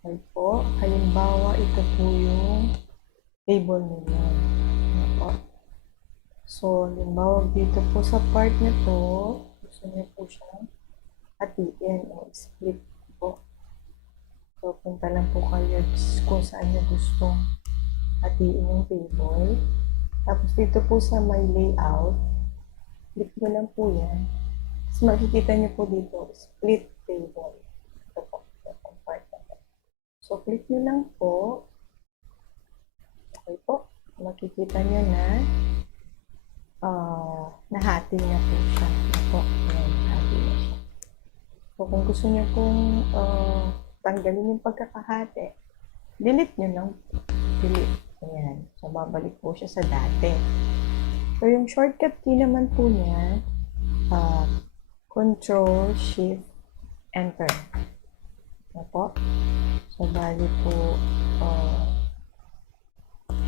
Okay po. Halimbawa, ito po yung table ninyo. Ano po? So, halimbawa, dito po sa part na to, gusto niyo po siyang hatiin o split po. So, punta lang po kayo kung saan niyo gustong hatiin yung table. Tapos, dito po sa my layout, click nyo lang po yan. Tapos, makikita niyo po dito, split table. Ito po, itong part na to. So, click nyo lang po. Okay po. Makikita nyo na nahati na po siya. Ito po, nahati na siya. So, kung gusto niyo pong tanggalin yung pagkakahati, delete nyo lang. Delete. Ayan. So, babalik po siya sa dati. So, yung shortcut key naman po niya, Control, Shift, Enter. Ano po? So, bali po,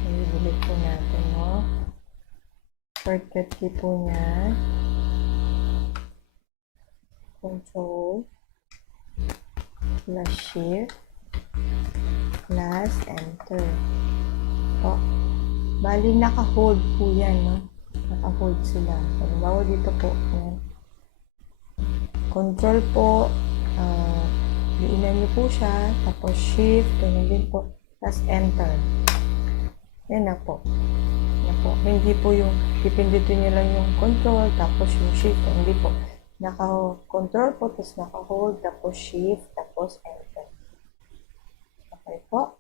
i-delete po natin, no? Shortcut key po niya, Control, plus Shift, plus Enter. Po. Bali, naka-hold po yan, no? Naka-hold sila. So, halimbawa dito po, yan. Control po, diinan niyo po siya, tapos Shift, ganyan din po, tapos Enter. Yan na po. Yan po. Hindi po yung pipindutin niyo lang yung Control, tapos yung Shift. Hindi po. Naka-control po, tapos naka-hold, tapos Shift, tapos Enter. Okay po.